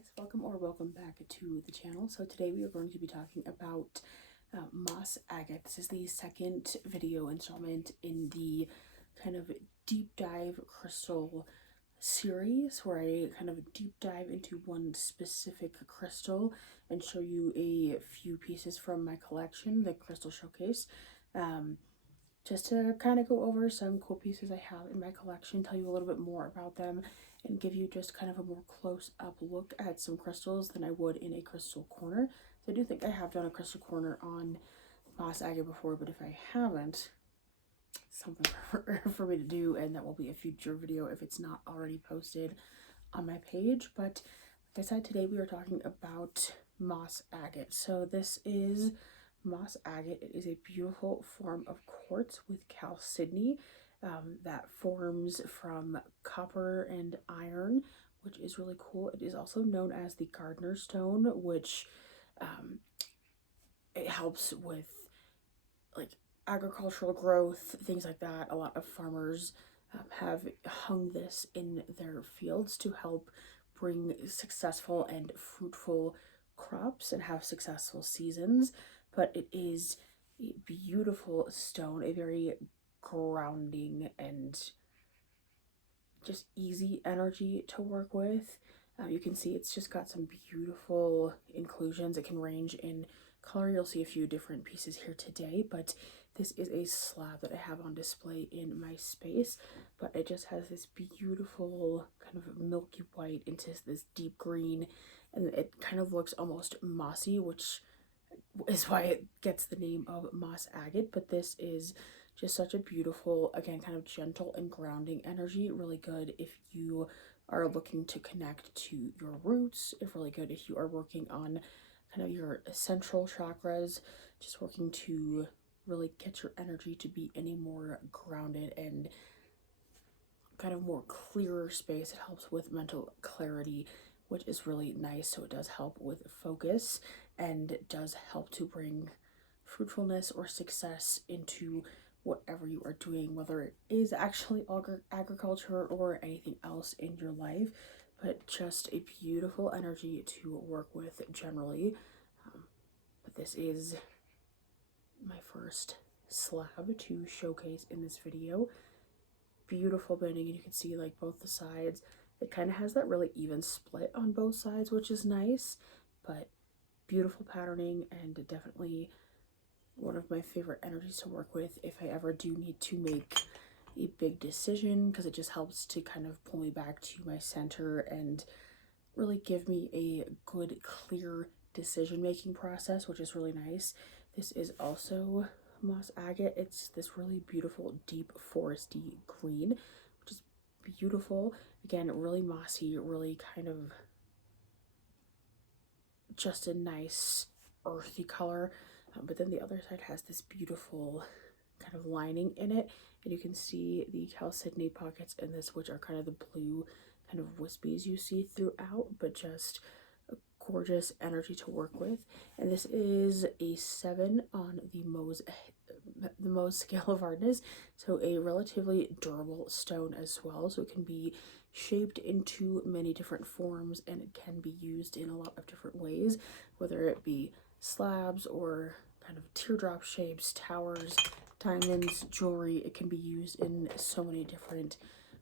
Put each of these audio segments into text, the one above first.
guys, welcome back to the channel. So today we are going to be talking about moss agate. This is the second video installment in the kind of deep dive crystal series where I kind of deep dive into one specific crystal and show you a few pieces from my collection, the crystal showcase. Just to kind of go over some cool pieces I have in my collection, tell you a little bit more about them, and give you just kind of a more close-up look at some crystals than I would in a crystal corner. So I do think I have done a crystal corner on moss agate before, but if I haven't, something for me to do, and that will be a future video if it's not already posted on my page. But like I said, today we are talking about moss agate. So this is moss agate. It is a beautiful form of quartz with chalcedony that forms from copper and iron, which is really cool. It is also known as the gardener stone, which it helps with like agricultural growth, things like that. A lot of farmers have hung this in their fields to help bring successful and fruitful crops and have successful seasons. But it is a beautiful stone, a very grounding and just easy energy to work with. You can see it's just got some beautiful inclusions. It can range in color. You'll see a few different pieces here today, but this is a slab that I have on display in my space, but it just has this beautiful kind of milky white into this deep green, and it kind of looks almost mossy, which is why it gets the name of moss agate. But this is just such a beautiful, again, kind of gentle and grounding energy. Really good if you are looking to connect to your roots. If really good if you are working on kind of your central chakras, just working to really get your energy to be in a more grounded and kind of more clearer space. It helps with mental clarity, which is really nice. So it does help with focus and it does help to bring fruitfulness or success into whatever you are doing, whether it is actually agriculture or anything else in your life. But just a beautiful energy to work with generally. But this is my first slab to showcase in this video. Beautiful bending, and you can see like both the sides. It kind of has that really even split on both sides, which is nice, but beautiful patterning, and definitely one of my favorite energies to work with if I ever do need to make a big decision, because it just helps to kind of pull me back to my center and really give me a good, clear decision-making process, which is really nice. This is also moss agate. It's this really beautiful, deep foresty green, which is beautiful. Again, really mossy, really kind of just a nice earthy color. But then the other side has this beautiful kind of lining in it, and you can see the chalcedony pockets in this, which are kind of the blue kind of wispies you see throughout, but just a gorgeous energy to work with. And this is a 7 on the Mohs scale of hardness, so a relatively durable stone as well. So it can be shaped into many different forms, and it can be used in a lot of different ways, whether it be slabs or kind of teardrop shapes, towers, diamonds, jewelry. It can be used in so many different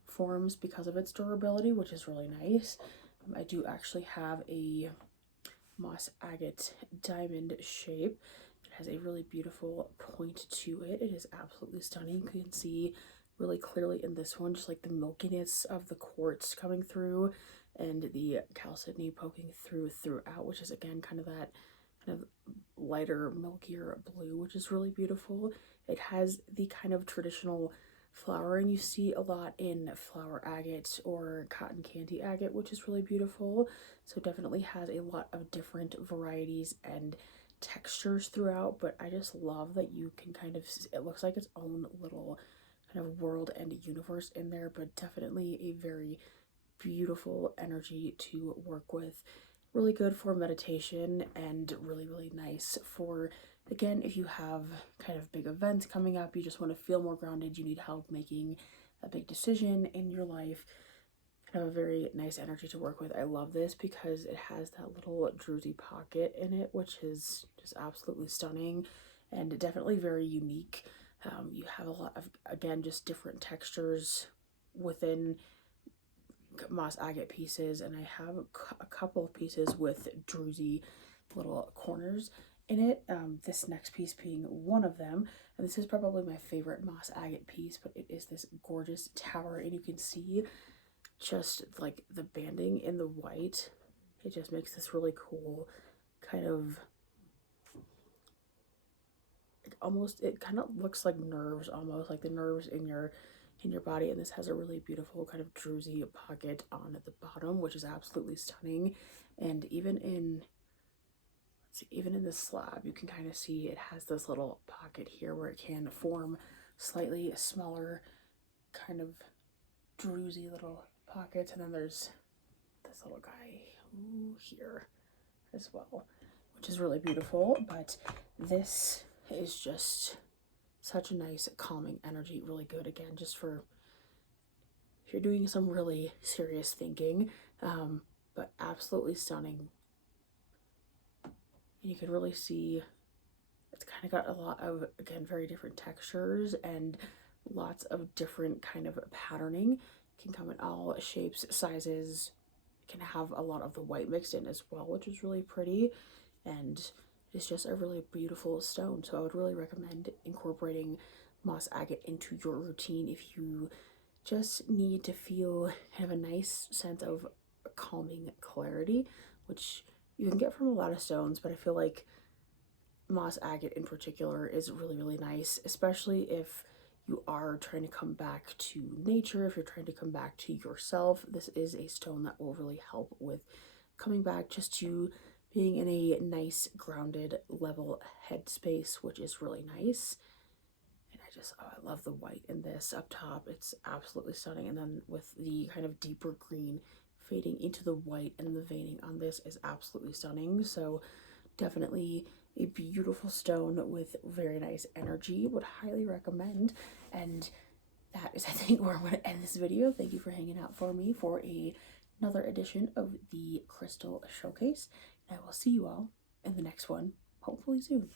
forms because of its durability, which is really nice. I do actually have a moss agate diamond shape. It has a really beautiful point to it. It is absolutely stunning. You can see really clearly in this one just like the milkiness of the quartz coming through and the chalcedony poking throughout, which is again kind of that kind of lighter, milkier blue, which is really beautiful. It has the kind of traditional flowering you see a lot in flower agate or cotton candy agate, which is really beautiful. So definitely has a lot of different varieties and textures throughout, but I just love that you can kind of, it looks like its own little kind of world and universe in there, but definitely a very beautiful energy to work with. Really good for meditation, and really, really nice for, again, if you have kind of big events coming up, you just want to feel more grounded, you need help making a big decision in your life, kind of a very nice energy to work with. I love this because it has that little druzy pocket in it, which is just absolutely stunning and definitely very unique. You have a lot of, again, just different textures within moss agate pieces, and I have a couple of pieces with druzy little corners in it. This next piece being one of them, and this is probably my favorite moss agate piece, but it is this gorgeous tower, and you can see just like the banding in the white. It just makes this really cool kind of, it kind of looks like nerves, almost like the nerves in your body, and this has a really beautiful kind of druzy pocket on the bottom, which is absolutely stunning. And even in this slab, you can kind of see it has this little pocket here where it can form slightly smaller kind of druzy little pockets, and then there's this little guy here as well, which is really beautiful. But this is just such a nice calming energy, really good, again, just for if you're doing some really serious thinking, but absolutely stunning. And you can really see it's kind of got a lot of, again, very different textures and lots of different kind of patterning. It can come in all shapes, sizes. It can have a lot of the white mixed in as well, which is really pretty, and it's just a really beautiful stone. So I would really recommend incorporating moss agate into your routine if you just need to feel kind of a nice sense of calming clarity, which you can get from a lot of stones, but I feel like moss agate in particular is really, really nice, especially if you are trying to come back to nature, if you're trying to come back to yourself. This is a stone that will really help with coming back just to being in a nice, grounded, level headspace, which is really nice. And I love the white in this up top. It's absolutely stunning. And then with the kind of deeper green fading into the white, and the veining on this is absolutely stunning. So definitely a beautiful stone with very nice energy. Would highly recommend. And that is, I think, where I'm going to end this video. Thank you for hanging out for me for another edition of the Crystal Showcase. And I will see you all in the next one, hopefully soon.